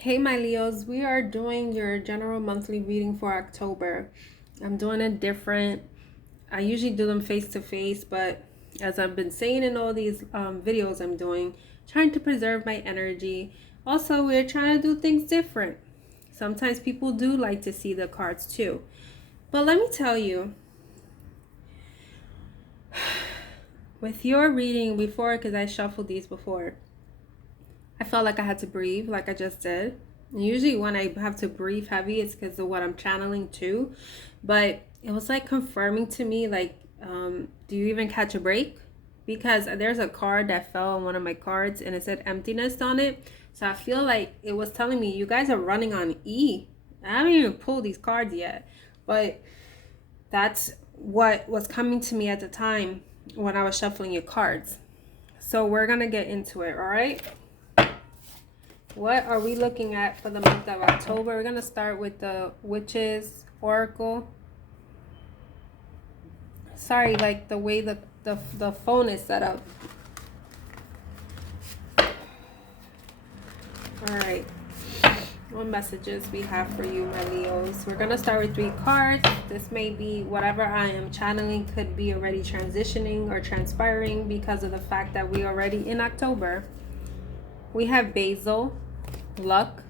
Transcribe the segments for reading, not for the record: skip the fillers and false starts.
Hey my Leos, we are doing your general monthly reading for October. I'm doing it different. I usually do them face to face, but as I've been saying in all these videos I'm doing, trying to preserve my energy. Also, we're trying to do things different. Sometimes people do like to see the cards too. But let me tell you, with your reading before, because I shuffled these before, I felt like I had to breathe like I just did. And usually when I have to breathe heavy, it's because of what I'm channeling too. But it was like confirming to me, like, do you even catch a break? Because there's a card that fell on one of my cards and it said emptiness on it. So I feel like it was telling me you guys are running on E. I haven't even pulled these cards yet. But that's what was coming to me at the time when I was shuffling your cards. So we're going to get into it, all right? What are we looking at for the month of October? We're going to start with the Witches Oracle. Sorry, like the way the phone is set up. All right. What messages we have for you, my Leos? We're going to start with 3 cards. This may be whatever I am channeling could be already transitioning or transpiring because of the fact that we're already in October. We have Basil, Luck,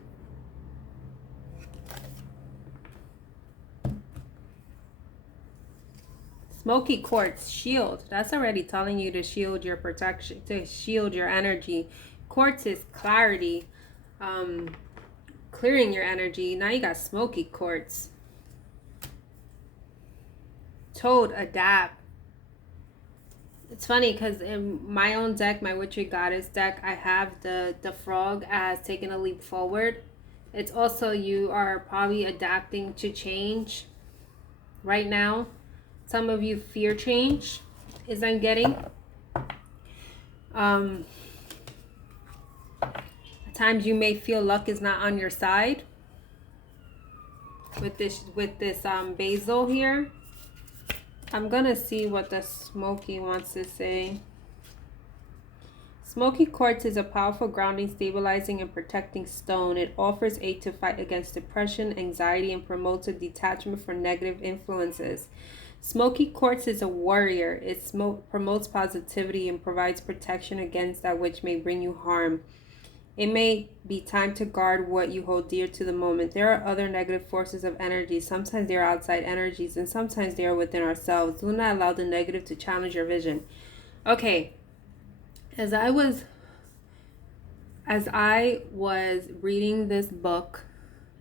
Smoky Quartz, Shield. That's already telling you to shield your protection, to shield your energy. Quartz is clarity, clearing your energy. Now you got Smoky Quartz. Toad, Adapt. It's funny because in my own deck, my WitcheryGoddess deck, I have the frog as taking a leap forward. It's also you are probably adapting to change right now. Some of you fear change, is I'm getting. At times you may feel luck is not on your side with this basil here. I'm gonna see what the smoky wants to say. Smoky quartz is a powerful grounding, stabilizing, and protecting stone. It offers aid to fight against depression, anxiety, and promotes a detachment from negative influences. Smoky quartz is a warrior. It promotes positivity and provides protection against that which may bring you harm. It may be time to guard what you hold dear to the moment. There are other negative forces of energy. Sometimes they are outside energies, and sometimes they are within ourselves. Do not allow the negative to challenge your vision. Okay, as I was reading this book,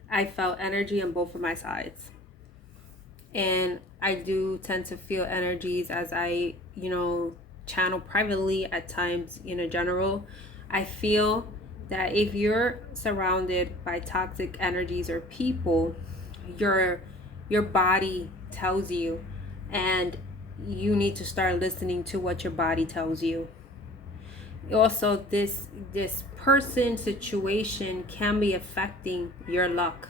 I felt energy on both of my sides. And I do tend to feel energies as I, channel privately at times in general. I feel that if you're surrounded by toxic energies or people, your body tells you, and you need to start listening to what your body tells you. Also, this person situation can be affecting your luck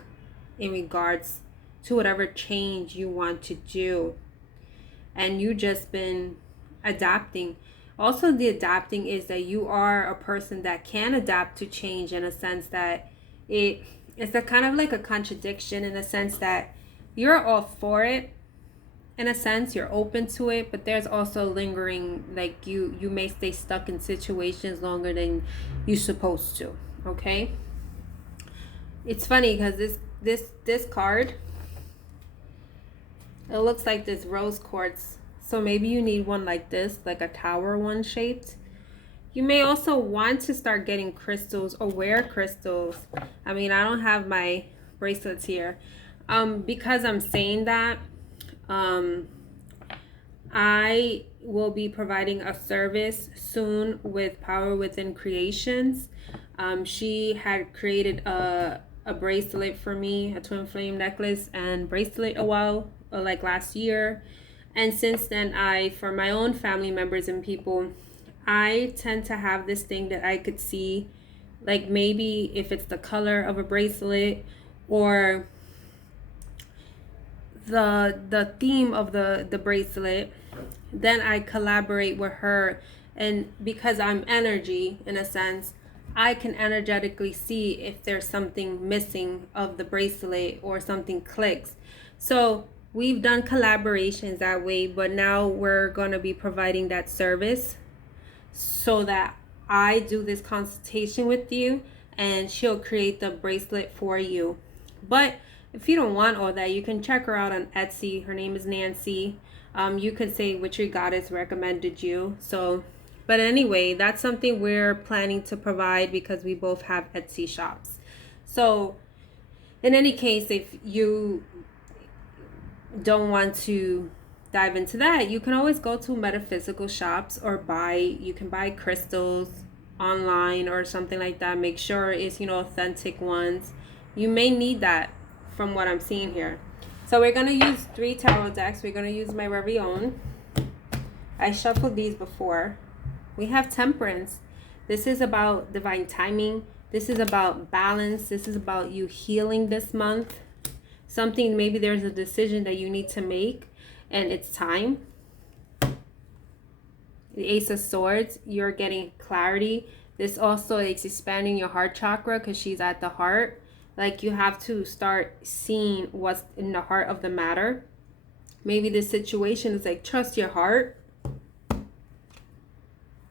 in regards to whatever change you want to do, and you just been adapting. Also, the adapting is that you are a person that can adapt to change, in a sense that it's a kind of like a contradiction, in a sense that you're all for it, in a sense you're open to it, but there's also lingering, like you may stay stuck in situations longer than you're supposed to. Okay, it's funny because this card, it looks like this rose quartz. So maybe you need one like this, like a tower one shaped. You may also want to start getting crystals or wear crystals. I mean, I don't have my bracelets here. Because I'm saying that, I will be providing a service soon with Power Within Creations. She had created a bracelet for me, a Twinflame necklace and bracelet a while, like last year. And since then, for my own family members and people, I tend to have this thing that I could see, like maybe if it's the color of a bracelet or the theme of the bracelet, then I collaborate with her. And because I'm energy, in a sense, I can energetically see if there's something missing of the bracelet or something clicks. So we've done collaborations that way, but now we're going to be providing that service so that I do this consultation with you and she'll create the bracelet for you. But if you don't want all that, you can check her out on Etsy. Her name is Nancy. You could say WitcheryGoddess recommended you. So, but anyway, that's something we're planning to provide because we both have Etsy shops. So in any case, if you don't want to dive into that, you can always go to metaphysical shops or you can buy crystals online or something like that. Make sure it's, authentic ones. You may need that from what I'm seeing here. So we're going to use 3 tarot decks. We're going to use my very own. I shuffled these before. We have Temperance. This is about divine timing. This is about balance. This is about you healing this month. Something, maybe there's a decision that you need to make and it's time. The Ace of Swords, you're getting clarity. This also is expanding your heart chakra because she's at the heart. Like you have to start seeing what's in the heart of the matter. Maybe this situation is like, trust your heart.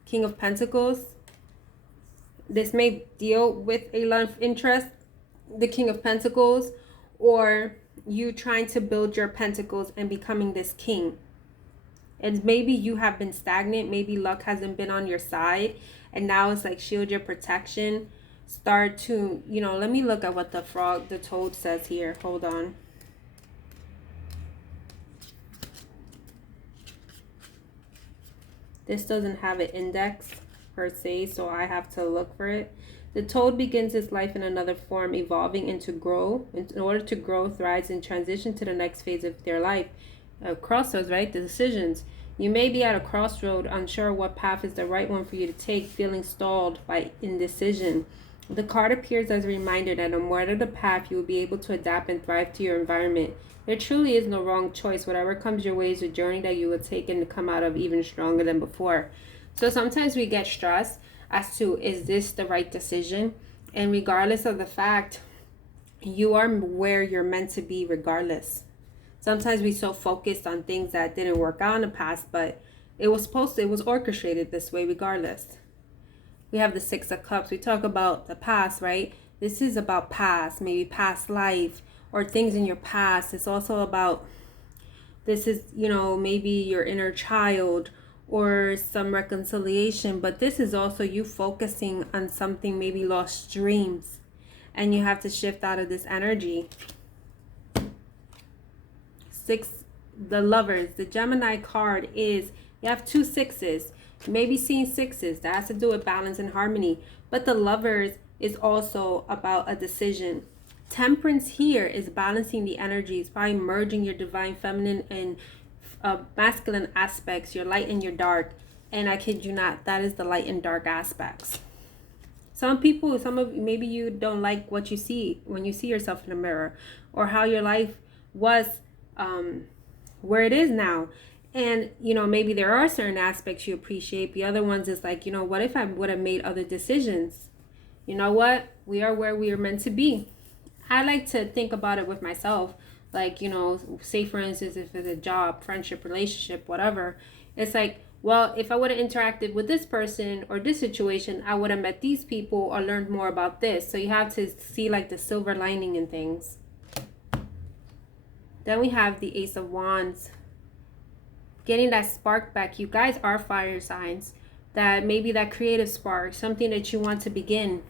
King of Pentacles. This may deal with a love interest, the King of Pentacles, or you trying to build your pentacles and becoming this king. And maybe you have been stagnant. Maybe luck hasn't been on your side. And now it's like shield your protection. Start to, let me look at what the toad says here. Hold on. This doesn't have an index per se, so I have to look for it. The toad begins its life in another form, evolving into grow. In order to grow, thrives, and transition to the next phase of their life. Crossroads, right? The decisions. You may be at a crossroad, unsure what path is the right one for you to take, feeling stalled by indecision. The card appears as a reminder that no matter the path, you will be able to adapt and thrive to your environment. There truly is no wrong choice. Whatever comes your way is a journey that you will take and come out of even stronger than before. So sometimes we get stressed as to, is this the right decision? And regardless of the fact, you are where you're meant to be regardless. Sometimes we so focused on things that didn't work out in the past, but it was orchestrated this way regardless. We have the 6 of Cups. We talk about the past, right? This is about past, maybe past life or things in your past. It's also about, this is, maybe your inner child or some reconciliation. But this is also you focusing on something, maybe lost dreams. And you have to shift out of this energy. 6, the Lovers. The Gemini card is, you have 2 6s. Maybe seeing 6s. That has to do with balance and harmony. But the Lovers is also about a decision. Temperance here is balancing the energies, probably merging your divine feminine and masculine aspects, your light and your dark. And I kid you not, that is the light and dark aspects. Maybe you don't like what you see when you see yourself in the mirror, or how your life was where it is now. And, maybe there are certain aspects you appreciate. The other ones is like, what if I would have made other decisions? You know what? We are where we are meant to be. I like to think about it with myself. Like, say for instance, if it's a job, friendship, relationship, whatever. It's like, well, if I would have interacted with this person or this situation, I would have met these people or learned more about this. So you have to see like the silver lining in things. Then we have the Ace of Wands. Getting that spark back. You guys are fire signs. That maybe that creative spark, something that you want to begin.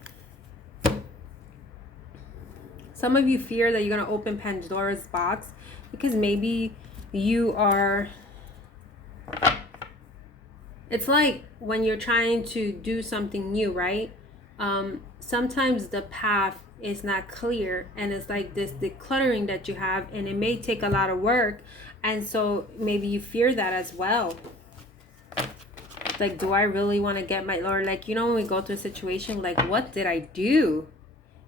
Some of you fear that you're going to open Pandora's box because maybe you are... It's like when you're trying to do something new, right? Sometimes the path is not clear, and it's like this decluttering that you have, and it may take a lot of work, and so maybe you fear that as well. Like, do I really want to get my... Or like, when we go through a situation, like, what did I do?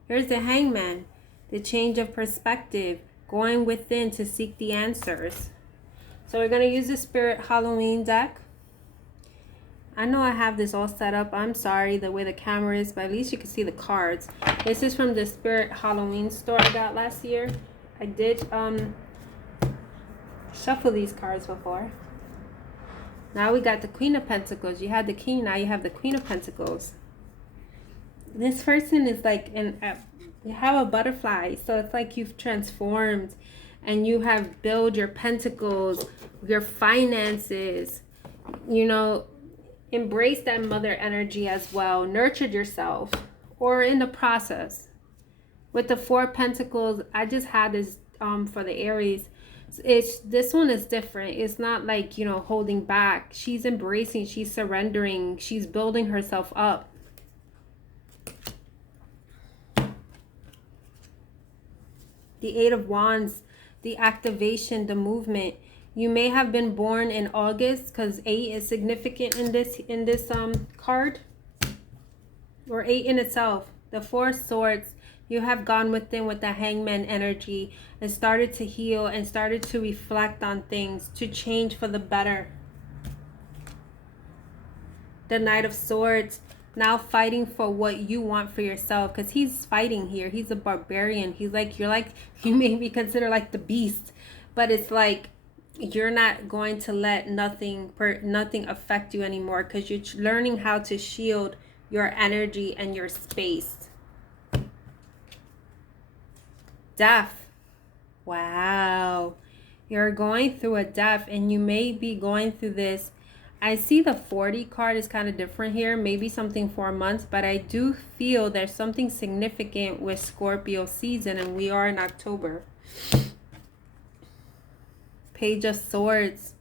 Here's the Hangman. The change of perspective, going within to seek the answers. So we're going to use the Spirit Halloween deck. I know I have this all set up. I'm sorry the way the camera is, but at least you can see the cards. This is from the Spirit Halloween store I got last year. I did shuffle these cards before. Now we got the Queen of Pentacles. You had the King, now you have the Queen of Pentacles. This person is like you have a butterfly, so it's like you've transformed and you have built your pentacles, your finances, you know, embrace that mother energy as well, nurtured yourself, or in the process. With the Four of Pentacles, I just had this for the Aries. This one is different. It's not like, you know, holding back. She's embracing, she's surrendering, she's building herself up. The Eight of Wands, the activation, the movement. You may have been born in August, because 8 is significant in this card, or 8 in itself. The Four of Swords, you have gone within with the Hangman energy and started to heal and started to reflect on things, to change for the better. The Knight of Swords, now fighting for what you want for yourself, because he's fighting here. He's a barbarian. He's like, you may be considered like the beast, but it's like you're not going to let nothing affect you anymore, because you're learning how to shield your energy and your space. Death. Wow. You're going through a death, and you may be going through this. I see the 40 card is kind of different here. Maybe something 4 months, but I do feel there's something significant with Scorpio season, and we are in October. Page of Swords.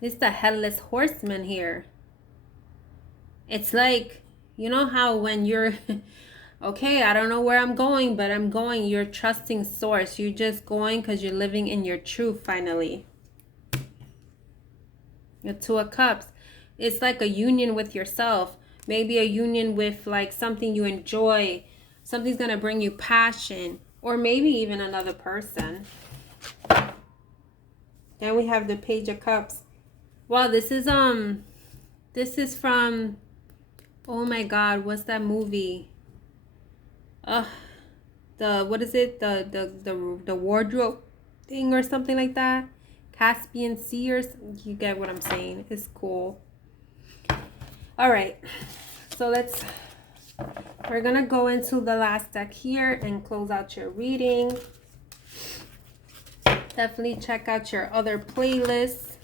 It's the Headless Horseman here. It's like, you know how when you're, okay, I don't know where I'm going, but I'm going. You're trusting source. You're just going because you're living in your truth finally. The Two of Cups. It's like a union with yourself. Maybe a union with like something you enjoy. Something's going to bring you passion. Or maybe even another person. Then we have the Page of Cups. Wow, this is from, oh my God, what's that movie? What is it? The wardrobe thing or something like that. Caspian Sea, or you get what I'm saying. It's cool. All right, so we're gonna go into the last deck here and close out your reading. Definitely check out your other playlists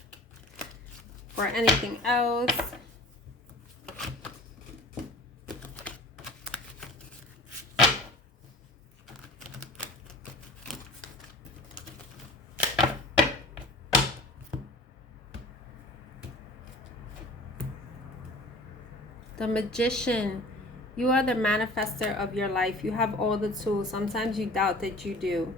for anything else. The Magician. You are the manifester of your life. You have all the tools. Sometimes you doubt that you do.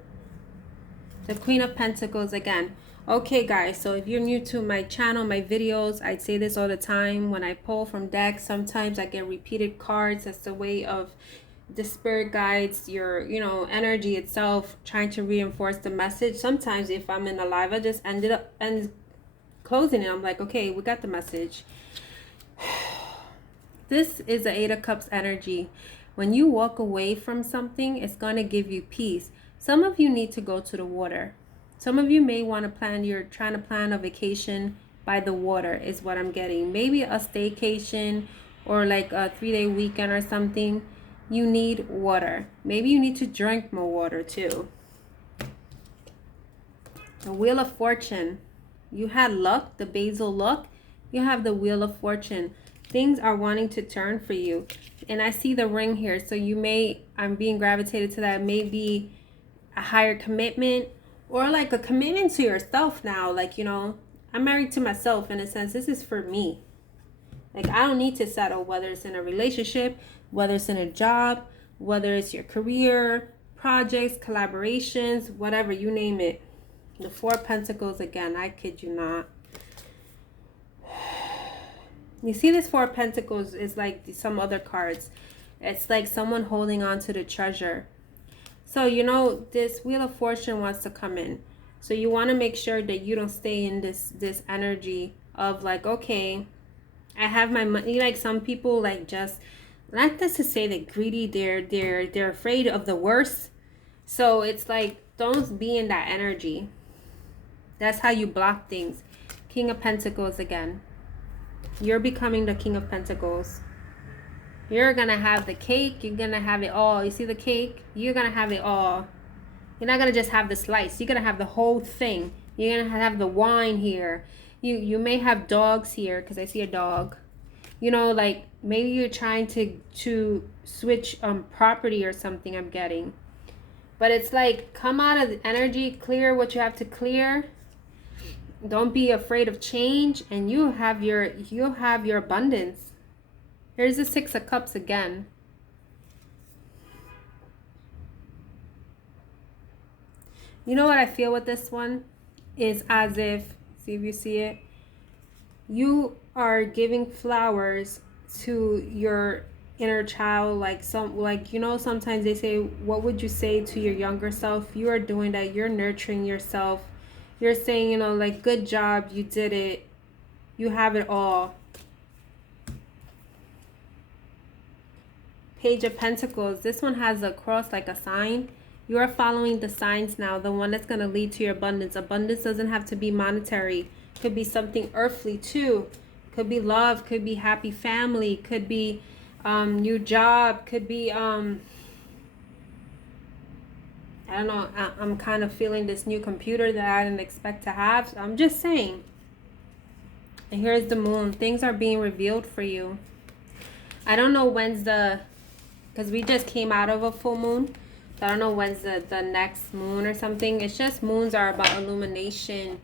The Queen of Pentacles again. Okay, guys, so if you're new to my channel, my videos, I say this all the time. When I pull from decks, sometimes I get repeated cards. That's the way of the spirit guides, your, you know, energy itself, trying to reinforce the message. Sometimes if I'm in a live, I just ended up closing it. I'm like, okay, we got the message. This is the Eight of Cups energy. When you walk away from something, it's going to give you peace. Some of you need to go to the water. Some of you may want to plan, you're trying to plan a vacation by the water is what I'm getting. Maybe a staycation or like a 3-day weekend or something. You need water. Maybe you need to drink more water too. The Wheel of Fortune. You had luck, the basil luck. You have the Wheel of Fortune. Things are wanting to turn for you. And I see the ring here. So you may, I'm being gravitated to that. Maybe a higher commitment or like a commitment to yourself now. Like, you know, I'm married to myself in a sense. This is for me. Like, I don't need to settle, whether it's in a relationship, whether it's in a job, whether it's your career, projects, collaborations, whatever, you name it. The Four of Pentacles again. I kid you not. You see this Four of Pentacles is like some other cards. It's like someone holding on to the treasure. So, you know, this Wheel of Fortune wants to come in. So you want to make sure that you don't stay in this energy of like, okay, I have my money. Like some people, like, just not just to say that greedy, they're afraid of the worst. So it's like, don't be in that energy. That's how you block things. King of Pentacles again. You're becoming the King of Pentacles. You're gonna have the cake. You're gonna have it all. You see the cake? You're gonna have it all. You're not gonna just have the slice. You're gonna have the whole thing. You're gonna have the wine here. You may have dogs here, because I see a dog. You know, like maybe you're trying to switch property or something, I'm getting. But it's like, come out of the energy, clear what you have to clear. Don't be afraid of change, and you'll have your abundance. Here's the Six of Cups again. You know what I feel with this one is as if, see if you see it, you are giving flowers to your inner child. Like you know, sometimes they say, what would you say to your younger self? You are doing that. You're nurturing yourself. You're saying, you know, like, good job, you did it. You have it all. Page of Pentacles. This one has a cross, like a sign. You are following the signs now, the one that's going to lead to your abundance. Abundance doesn't have to be monetary. Could be something earthly too. Could be love, could be happy family, could be new job, could be I don't know, I'm kind of feeling this new computer that I didn't expect to have. So I'm just saying. And here's the moon. Things are being revealed for you. I don't know when's because we just came out of a full moon. So I don't know when's the next moon or something. It's just moons are about illumination.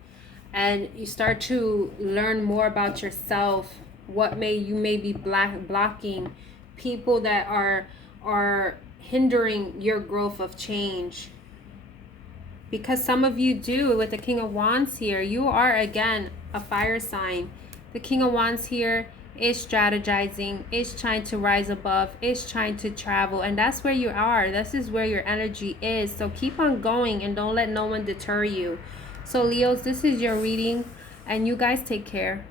And you start to learn more about yourself. What you may be blocking. People that are hindering your growth of change. Because some of you do, with the King of Wands here, you are again a fire sign. The King of Wands here is strategizing, is trying to rise above, is trying to travel, and that's where you are. This is where your energy is. So keep on going and don't let no one deter you. So Leos, this is your reading, and you guys take care.